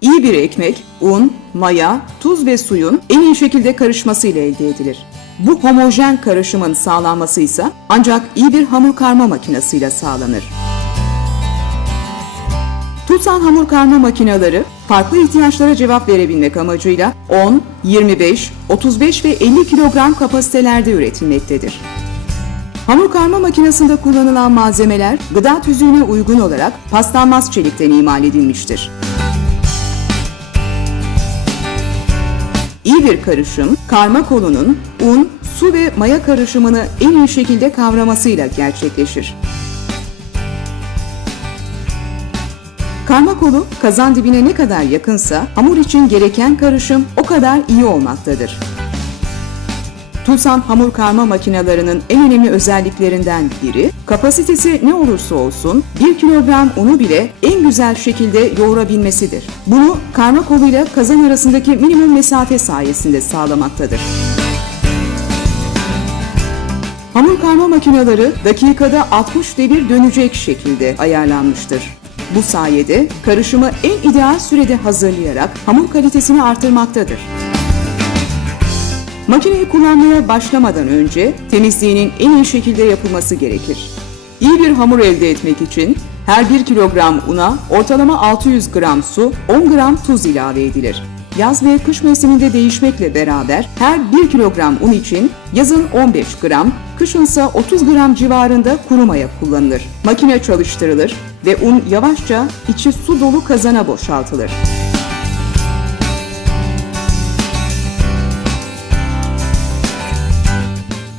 İyi bir ekmek, un, maya, tuz ve suyun en iyi şekilde karışmasıyla elde edilir. Bu homojen karışımın sağlanması ise ancak iyi bir hamur karma makinesiyle sağlanır. Tutsan hamur karma makineleri farklı ihtiyaçlara cevap verebilmek amacıyla 10, 25, 35 ve 50 kilogram kapasitelerde üretilmektedir. Hamur karma makinesinde kullanılan malzemeler gıda tüzüğüne uygun olarak paslanmaz çelikten imal edilmiştir. İyi bir karışım, karma kolunun un, su ve maya karışımını en iyi şekilde kavramasıyla gerçekleşir. Karma kolu kazan dibine ne kadar yakınsa hamur için gereken karışım o kadar iyi olmaktadır. Tulsan hamur karma makinelerinin en önemli özelliklerinden biri, kapasitesi ne olursa olsun 1 kilogram unu bile en güzel şekilde yoğurabilmesidir. Bunu karma koluyla kazan arasındaki minimum mesafe sayesinde sağlamaktadır. Hamur karma makineleri dakikada 60 devir dönecek şekilde ayarlanmıştır. Bu sayede karışımı en ideal sürede hazırlayarak hamur kalitesini artırmaktadır. Makineyi kullanmaya başlamadan önce temizliğinin en iyi şekilde yapılması gerekir. İyi bir hamur elde etmek için her 1 kilogram una ortalama 600 gram su, 10 gram tuz ilave edilir. Yaz ve kış mevsiminde değişmekle beraber her 1 kilogram un için yazın 15 gram, kışınsa 30 gram civarında kuru maya kullanılır. Makine çalıştırılır ve un yavaşça içi su dolu kazana boşaltılır.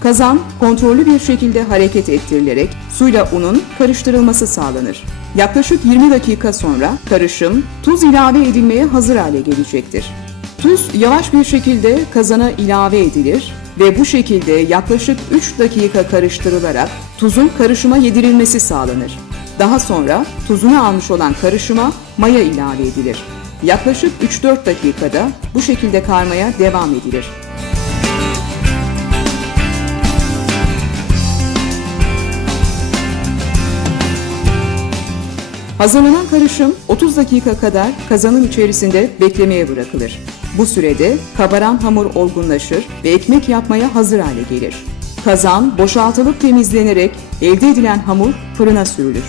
Kazan kontrollü bir şekilde hareket ettirilerek suyla unun karıştırılması sağlanır. Yaklaşık 20 dakika sonra karışım tuz ilave edilmeye hazır hale gelecektir. Tuz yavaş bir şekilde kazana ilave edilir ve bu şekilde yaklaşık 3 dakika karıştırılarak tuzun karışıma yedirilmesi sağlanır. Daha sonra tuzunu almış olan karışıma maya ilave edilir. Yaklaşık 3-4 dakikada bu şekilde karmaya devam edilir. Hazırlanan karışım 30 dakika kadar kazanın içerisinde beklemeye bırakılır. Bu sürede kabaran hamur olgunlaşır ve ekmek yapmaya hazır hale gelir. Kazan boşaltılıp temizlenerek elde edilen hamur fırına sürülür.